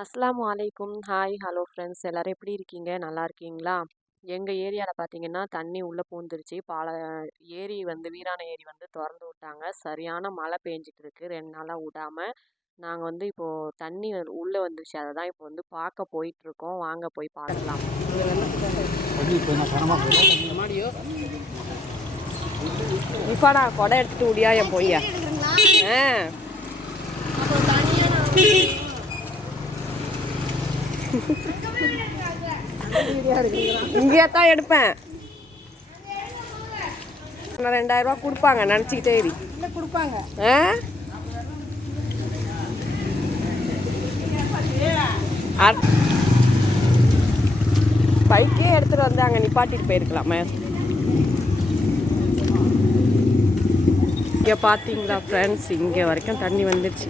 அஸ்லாம் அலைக்கும். Hi, hello friends எல்லோரும் எப்படி இருக்கீங்க? நல்லா இருக்கீங்களா? எங்கள் ஏரியாவில் பார்த்தீங்கன்னா, தண்ணி உள்ளே பூந்துருச்சு. பால ஏரி வந்து வீரான ஏரி வந்து திறந்து விட்டாங்க. சரியான மழை பெஞ்சிட்டு இருக்கு ரெண்டு நாளாக விடாமல் நாங்கள் வந்து இப்போது தண்ணி உள்ளே உள்ள வந்துருச்சு. தான் இப்போ வந்து பார்க்க போயிட்டுருக்கோம். வாங்க போய் பார்க்கலாம். இப்பாடா கொடை எடுத்துட்டு ஓடியா என் பொய்யா ஆ இங்கேயே தான் எடுப்பேன். இன்னும் ரெண்டாயிரம் ரூபா கொடுப்பாங்க நினச்சிக்கிட்டே இரு. இல்லை கொடுப்பாங்க? ஆ? பைக்கே எடுத்துட்டு வந்து அங்கே நிப்பாட்டிட்டு போயிருக்கலாமே இங்கே பார்த்தீங்களா ஃப்ரெண்ட்ஸ் இங்கே வரைக்கும் தண்ணி வந்துடுச்சு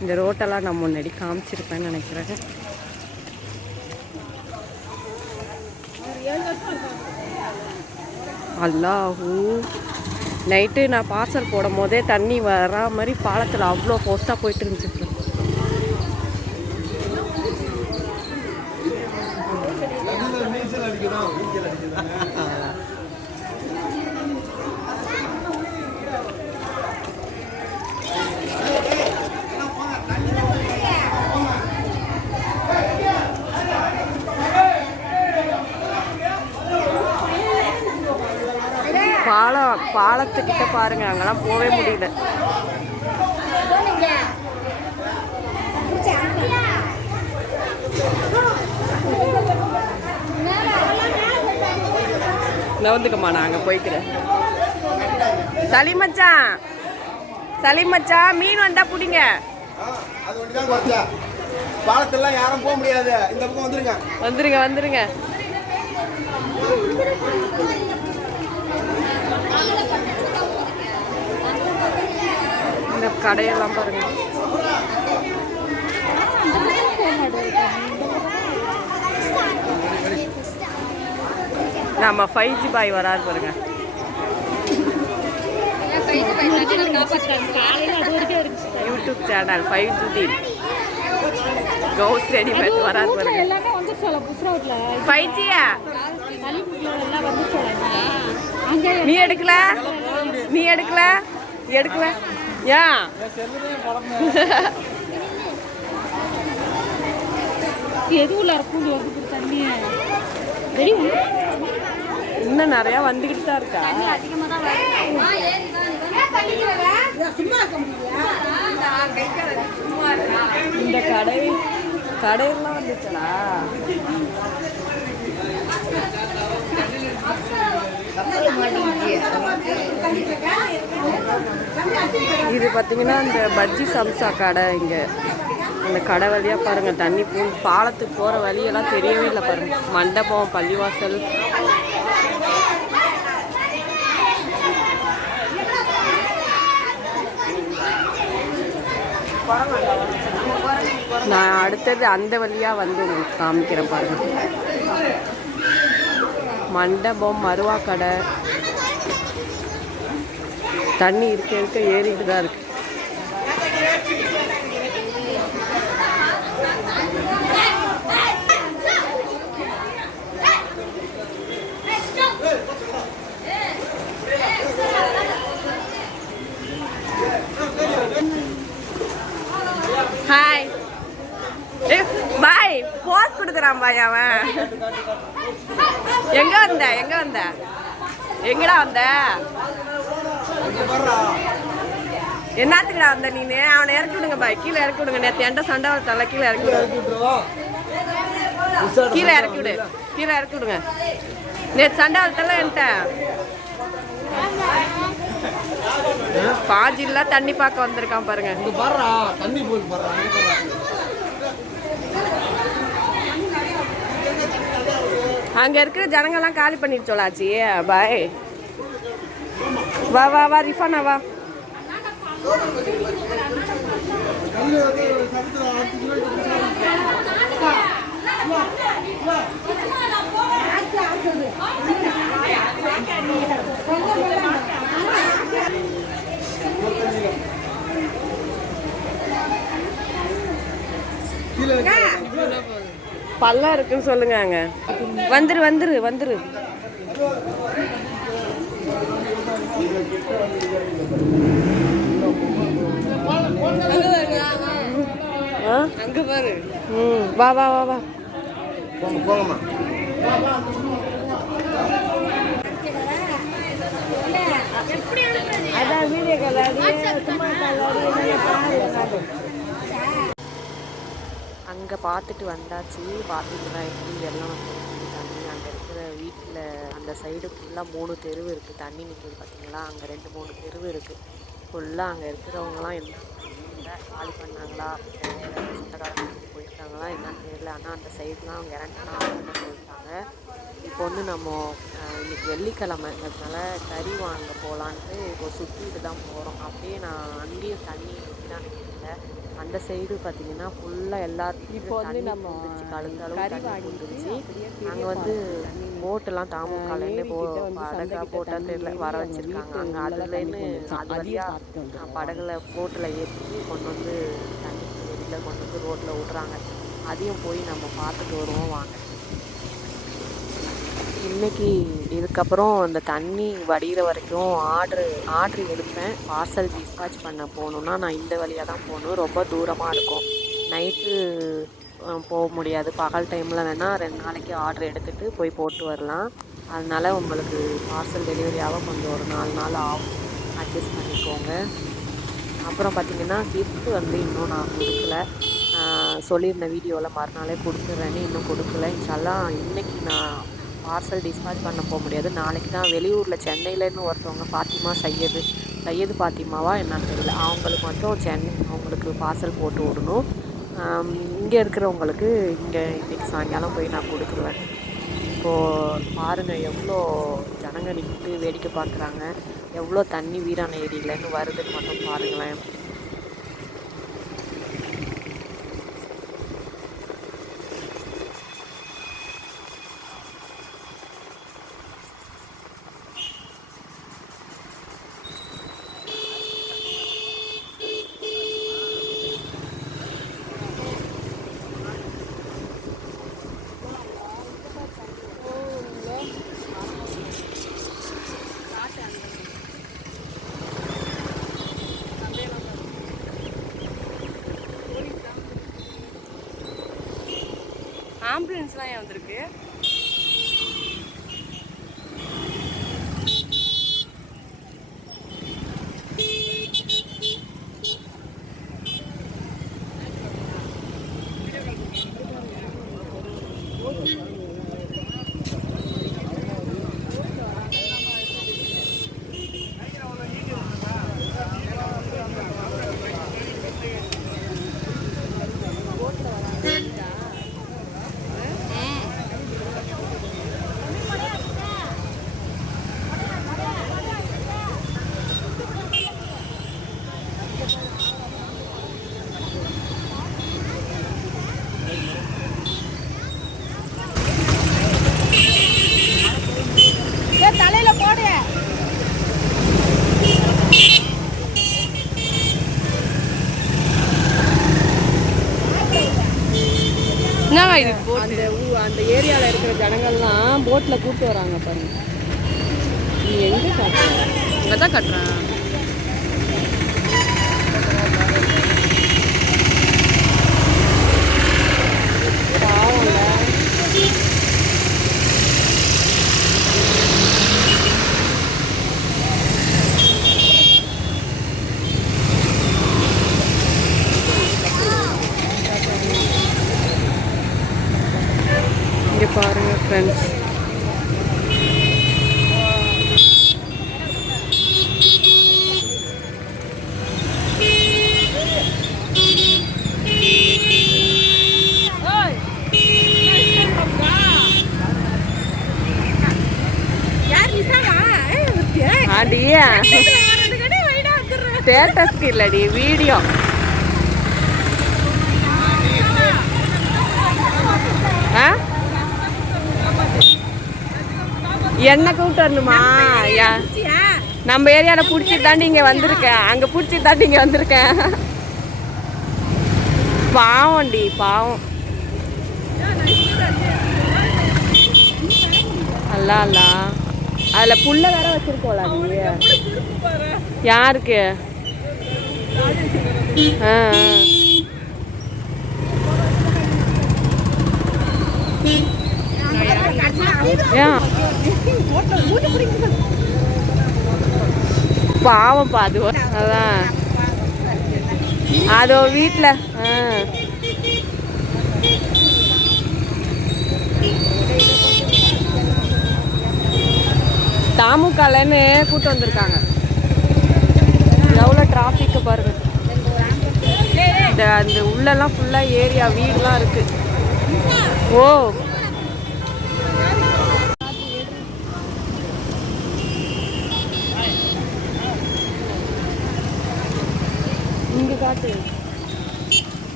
இந்த ரோட்டெல்லாம் நான் முன்னாடி காமிச்சிருப்பேன்னு நினைக்கிறேன். அல்லாஹூ. நைட்டு நான் பார்சல் போடும் போதே தண்ணி வரா மாதிரி பாலத்தில் அவ்வளோ ஃபோர்ஸாக போயிட்டு இருந்துச்சு. பாலத்துக்கிட்ட பாருங்க அங்கெல்லாம் போகவே முடியல. நவந்துக்கம்மா நான் அங்கே போய்க்கிறேன். சலீம் மச்சான். மீன் வந்தா பிடிங்க. பாலத்தெல்லாம் யாரும் போக முடியாது. இந்த பக்கம் வந்துருங்க. வந்துருங்க வந்துருங்க. கடையெல்லாம் பாருங்க. நம்ம ஃபைவ் ஜி பாய் வராது பாருங்க. யூடியூப் சேனல் ஃபைவ் ஜி கவுஸ் ரெடிமேட் வராது பாருங்க. ஃபைவ் ஜியா நீ எடுக்கல? நீ எடுக்கல? எடுக்கல. ஏன் எதுவுல இருக்கும் வந்து தண்ணி தெரியும். இன்னும் நிறைய வந்துக்கிட்டு தான் இருக்கா? இந்த கடை கடையெல்லாம் வந்துச்சடா. இது பார்த்தீங்கன்னா இந்த பஜ்ஜி சம்சா கடை இங்கே. இந்த கடை வழியாக பாருங்கள் தண்ணி பூ பாலத்துக்கு போகிற வழியெல்லாம் தெரியவே இல்லை பாருங்கள் மண்டபம் பள்ளிவாசல். நான் அடுத்தது அந்த வழியாக வந்து உங்களுக்கு காமிக்கிறேன் பாருங்கள் மண்டபம் மருவா கடை தண்ணி இருக்க இருக்க ஏறிட்டு தான் இருக்கு. ஹாய் பாய் போஸ் கொடுக்குறான் பாய் அவன். எங்க வந்த எங்க வந்த? எங்கடா வந்த? என்னத்துக்குடா வந்த நீனு? அவனை இறக்கி விடுங்க பாய். கீழே இறக்கி விடுங்க. நேற்று என்கிட்ட சண்டை வளர்த்தால கீழே இறக்கி விடுங்க கீழே இறக்கி விடு. கீழே இறக்கி விடுங்க. நேற்று சண்டை வளர்த்தால என்கிட்ட. பாஜில்லா தண்ணி பார்க்க வந்திருக்கான் பாருங்க. தண்ணி போய் அங்கே இருக்கிற ஜனங்கள்லாம் காலி பண்ணிட்டு சொல்லாச்சி பாய். வா வா வா ரிஃபானா வா. கீழே பள்ளம் இருக்குன்னு சொல்லுங்க அங்க. வந்துரு வந்துரு வந்துரு. அங்க பாரு ம் வா வா வா வா. போங்க போங்கம்மா அதான் வீடியோ கலாடி சும்மா கலாடி பாரு அங்கே பார்த்துட்டு வந்தாச்சு. பார்த்தீங்களா எப்படி வெள்ளம் வந்து தண்ணி அங்கே இருக்கிற வீட்டில் அந்த சைடு ஃபுல்லாக மூணு தெருவு இருக்குது தண்ணி நிற்கிது பார்த்தீங்களா அங்கே ரெண்டு மூணு தெருவு இருக்குது ஃபுல்லாக அங்கே இருக்கிறவங்களாம் என்ன தெரியல, காலி பண்ணாங்களா? சொந்தக்காரங்க போயிருக்காங்களா? என்னன்னு தெரியல. ஆனால் அந்த சைடுலாம் அவங்க இறங்கினா போயிருக்காங்க இப்போ வந்து நம்ம அஹ், இன்னைக்கு வெள்ளிக்கிழமைங்கிறதுனால கறி வாங்க போகலான்ட்டு இப்போ சுற்றிட்டு தான் போகிறோம் அப்படியே நான் அங்கேயும் தண்ணி நிற்கிறான்னு தெரியல அந்த சைடு பார்த்தீங்கன்னா ஃபுல்லாக எல்லாத்துக்கும் இப்போ வந்து நம்ம கழுந்த அளவு தண்ணி வந்துருச்சு நாங்கள் வந்து போட்டெல்லாம் தாமுக்காலேருந்து போ படகா போட்டால் தெரியல வர வச்சுருக்காங்க. அங்கே அதுலேருந்து அது வழியாக படகுல போட்டில் ஏற்றி கொண்டு வந்து தண்ணிக்கு வெளியில் கொண்டு வந்து ரோட்டில் விட்றாங்க. அதையும் போய் நம்ம பார்த்துட்டு வருவோம் வாங்க. இன்னைக்கு இதுக்கப்புறம் அந்த தண்ணி வடிகிற வரைக்கும் ஆர்டரு ஆர்டர் எடுப்பேன் பார்சல் டிஸ்பேட்ச் பண்ண போகணுன்னா நான் இந்த வழியாக தான் போகணும். ரொம்ப தூரமாக இருக்கும். நைட்டு போக முடியாது. பகல் டைமில் வேணால் ரெண்டு நாளைக்கு ஆர்டர் எடுத்துகிட்டு போய் போட்டு வரலாம். அதனால் உங்களுக்கு பார்சல் டெலிவரி ஆக கொஞ்சம் ஒரு நாலு நாள் ஆகும். அட்ஜஸ்ட் பண்ணிக்கோங்க. அப்புறம் பார்த்திங்கன்னா கிஃப்ட் வந்து இன்னும் நான் கொடுக்கல. சொல்லியிருந்த வீடியோவில் மறுநாளே கொடுத்துட்றேன்னு இன்னும் கொடுக்கல. இன்ஷால்லாம் இன்றைக்கி நான் பார்சல் டிஸ்பேச் பண்ண போக முடியாது. நாளைக்கு தான் வெளியூரில் சென்னையிலேருந்து ஒருத்தவங்க பாத்திமா சையது சையது பாத்திமாவா என்னன்னு தெரியல. அவங்களுக்கு மட்டும் சென்னை அவங்களுக்கு பார்சல் போட்டு விடணும். இங்கே இருக்கிறவங்களுக்கு இங்கே இன்றைக்கு சாயங்காலம் போய் நான் கொடுத்துருவேன். இப்போது பாருங்கள் எவ்வளோ ஜனங்க நின்று வேடிக்கை பார்க்குறாங்க. எவ்வளோ தண்ணி வீரான ஏரியிலேருந்து வருதுன்னு மட்டும் பாருங்களேன். ஆம்புலன்ஸ்லாம் ஏன் வந்திருக்கு தலையில போடு என்னங்க இது அந்த அந்த ஏரியாவில் இருக்கிற ஜனங்கள்லாம் போட்டில் கூப்பிட்டு வராங்க பாருங்க. நீ எங்கே காட்டுற? இங்கே தான் கட்டுறேன். பாருங்க ஃப்ரெண்ட்ஸ் யார் நிசாவா ஏய், பத்தியா? அடியா வரதுக்காண்டி வைடா வந்துடுறேன். ஸ்டேட்டஸ்க்கு இல்லடி வீடியோ என்ன கூப்பிட்டு வரணுமா? நம்ம ஏரியாவில் பிடிச்சி தாண்டி இங்கே வந்திருக்கேன். அங்கே பிடிச்சி தாண்டி இங்கே வந்திருக்கேன். பாவம்டி பாவம். அல்லா அல்லா. அதில் புல்ல வேற வச்சிருக்கோம்ல நீ யாருக்கு? ஆ. பாவம்ப்பா அது. அதான். அதோ வீட்டில் ஆ. தாமுக்காலன்னு கூட்டு வந்திருக்காங்க. எவ்வளோ டிராஃபிக்கு பாருங்க. இந்த அந்த உள்ளெல்லாம் ஃபுல்லாக ஏரியா வீடுலாம் இருக்குது ஓ.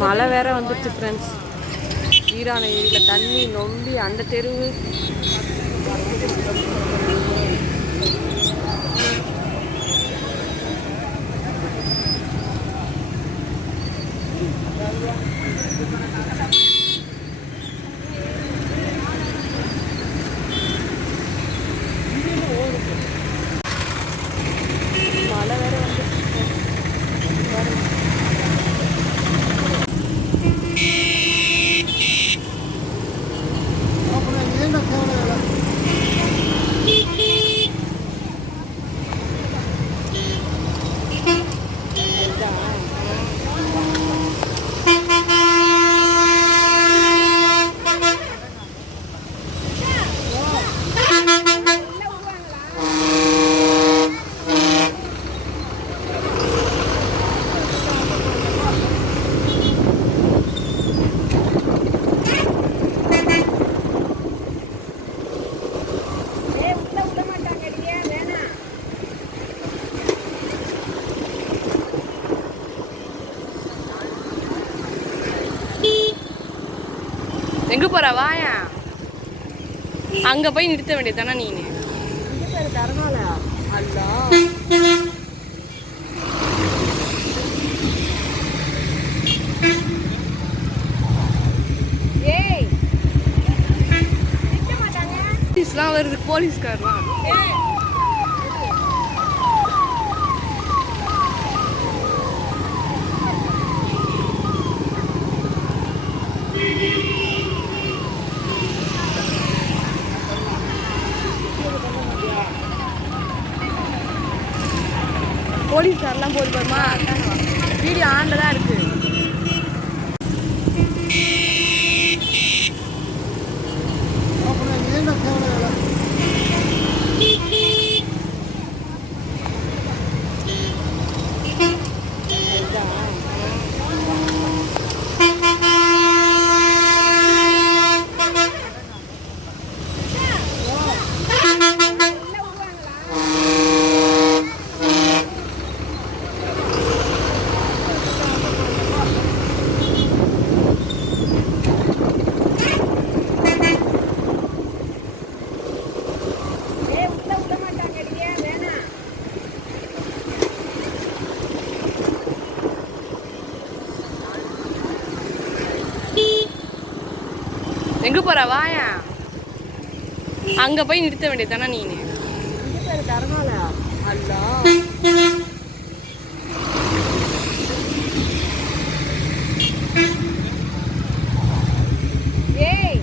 மழை வேற வந்துருச்சு ஃப்ரெண்ட்ஸ் ஈரான ஏரியில் தண்ணி நொம்பி அந்த தெருவு மழை வேற வந்துருச்சு எங்க போற? வாயா. அங்க போய் நிறுத்த வேண்டியதானே நீனு? அல்லா ஏய் போலீஸ்லாம் வருது போலீஸ்காரலாம் போலீஸ்காரெல்லாம் போது பாருமா. வீடியோ ஆன்ல தான் இருக்குது போற வாயா அங்க போய் நிறுத்த வேண்டியதானே ஏய்.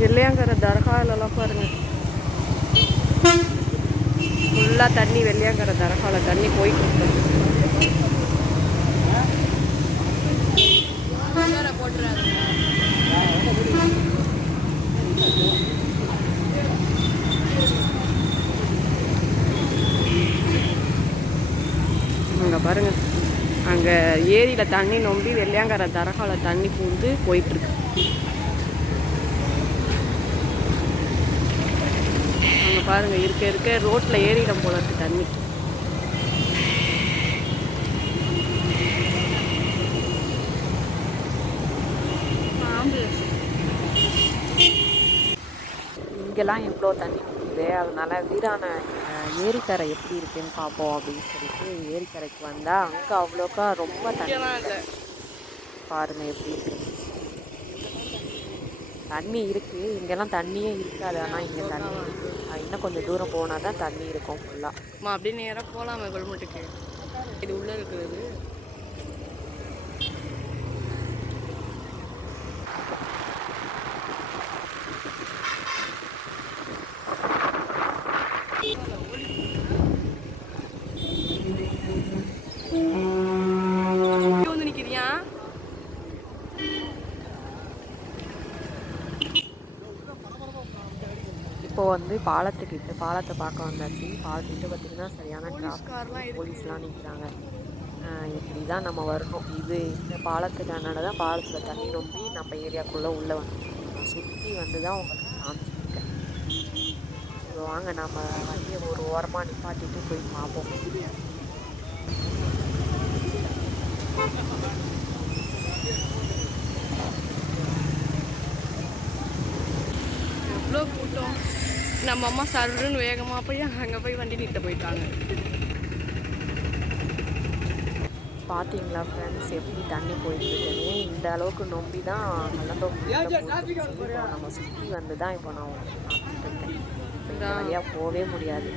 வெள்ளையாங்கிற தர்காலெல்லாம் பாருங்க. ஃபுல்லாக தண்ணி வெள்ளையாங்கிற தர்கால தண்ணி போயிட்டு இருக்கு. அங்கே பாருங்க. அங்கே ஏரியில் தண்ணி நொம்பி வெள்ளியாங்கரை தரகாவில் தண்ணி பூந்து போயிட்டுருக்கு. அங்கே பாருங்க இருக்க இருக்க ரோட்டில் ஏறிடும் போல இருக்குது தண்ணி. இங்கெல்லாம் இவ்வளோ தண்ணி நிற்குது அதனால வீரான ஏரிக்கரை எப்படி இருக்குன்னு பார்ப்போம் அப்படின்னு சொல்லிட்டு ஏரிக்கரைக்கு வந்தால் அங்கே அவ்வளோக்கா ரொம்ப தண்ணி பாருங்கள் எப்படி இருக்கு. தண்ணி இருக்குது இங்கெல்லாம் தண்ணியே இருக்காது. ஆனால் இங்கே தண்ணி இன்னும் கொஞ்சம் தூரம் போனால் தான் தண்ணி இருக்கும் ஃபுல்லாக அப்படியே நேராக போகலாமே கொல்முட்டுக்கு இது உள்ளே இருக்கிறது இங்க வந்து நிக்கிறியா இப்போ வந்து பாலத்துக்கிட்ட பாலத்தை பார்க்க வந்தாச்சு. பாலத்துக்கிட்ட பார்த்தீங்கன்னா சரியான டிராஃபிக். போலீஸ்லாம் நிற்கிறாங்க இப்படி தான் நம்ம வரணும். இது இந்த பாலத்துக்கானால தான் பாலத்தில் தண்ணி ரொம்பி நம்ம ஏரியாக்குள்ளே உள்ளே வந்து சுற்றி வந்து தான் உங்களுக்கு காமிச்சிருக்கேன். இப்போ வாங்க நம்ம வண்டியை ஒரு ஓரமாக நிப்பாட்டிட்டு போய் பார்ப்போம். எவ்வளோ கூட்டம் நம்ம அம்மா சருன்னு வேகமாக போய் அங்கே போய் வண்டி நிறுத்த போயிட்டாங்க. பார்த்தீங்களா ஃப்ரெண்ட்ஸ் எப்படி தண்ணி போயிட்டு இருக்குன்னு இந்த அளவுக்கு நொம்பி தான் இப்போ நம்ம சுற்றி வந்து தான் இப்போ நான் வழியாக போகவே முடியாது.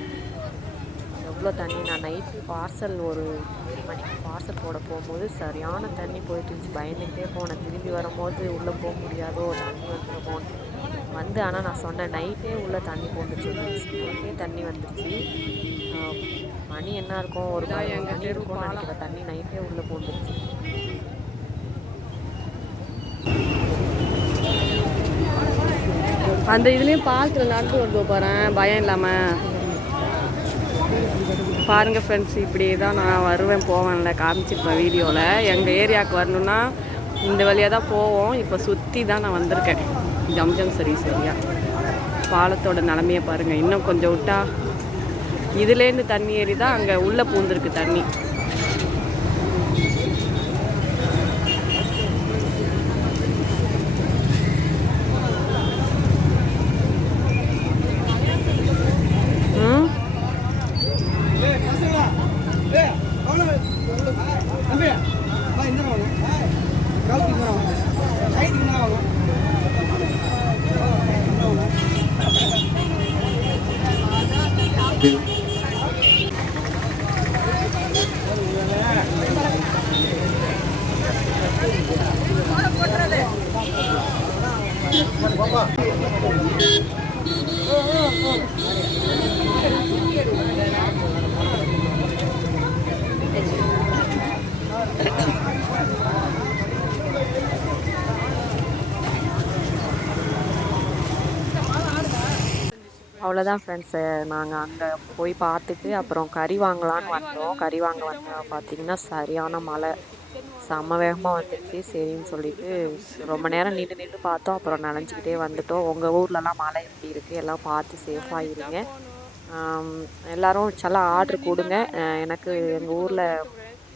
எவ்வளோ தண்ணி? நான் நைட்டு பார்சல் ஒரு மணிக்கு பார்சல் போட போகும்போது சரியான தண்ணி போயிட்டு இருந்துச்சு பயந்துக்கிட்டே போனேன். திரும்பி வரும்போது உள்ளே போக முடியாதோ தண்ணி வந்துருமோன்னு வந்து ஆனால் நான் சொன்னேன் நைட்டே உள்ளே தண்ணி போட்டுச்சு நைட்டே தண்ணி வந்துடுச்சு மணி என்ன இருக்கும்? ஒரு மணி இருக்கும் நினைக்கிற தண்ணி நைட்டே உள்ளே போட்டுருச்சு. அந்த இதுலேயும் பாலத்தில் நடந்து வருது பாறேன் பயம் இல்லாமல் பாருங்கள் ஃப்ரெண்ட்ஸ் இப்படி தான் நான் வருவேன் போவேன்ல காமிச்சிருப்பேன் வீடியோவில் எங்கள் ஏரியாவுக்கு வரணுன்னா இந்த வழியாக தான் போவோம். இப்போ சுற்றி தான் நான் வந்திருக்கேன். ஜம்ஜம் சரி சரியா. பாலத்தோட நிலமையை பாருங்கள் இன்னும் கொஞ்சம் விட்டா இதுலேருந்து தண்ணி ஏறி தான் அங்கே உள்ளே பூந்துருக்கு தண்ணி. ഇതിൽ அவ்வளோதான் ஃப்ரெண்ட்ஸு நாங்கள் அங்கே போய் பார்த்துட்டு அப்புறம் கறி வாங்கலான்னு வந்தோம். கறி வாங்க வந்த பார்த்தீங்கன்னா சரியான மழை. செம்ம வேகமாக வந்துடுச்சு சரின்னு சொல்லிட்டு ரொம்ப நேரம் நின்று நின்று பார்த்தோம். அப்புறம் நனைஞ்சிக்கிட்டே வந்துட்டோம். உங்கள் ஊர்லலாம் மழை எப்படி இருக்குது எல்லாம் பார்த்து சேஃபாக இருங்க. எல்லாரும் செல்லாம் ஆர்டர் கொடுங்க. எனக்கு எங்கள் ஊரில்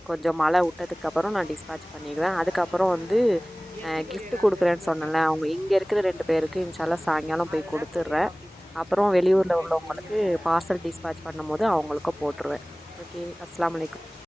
கொஞ்சம் மழை விட்டதுக்கப்புறம் நான் டிஸ்பேட்ச் பண்ணிடுவேன் அதுக்கப்புறம் வந்து gift கொடுக்குறேன்னு சொன்னேன்ல. அவங்க இங்கே இருக்கிற ரெண்டு பேருக்கு இன்ஷால்லாம் சாயங்காலம் போய் கொடுத்துட்றேன். அப்புறம் வெளியூரில் உள்ளவங்களுக்கு பார்சல் டிஸ்பேட்ச் பண்ணும்போது அவங்களுக்கும் போட்டுருவேன். ஓகே அஸ்லாம் வலைக்கம்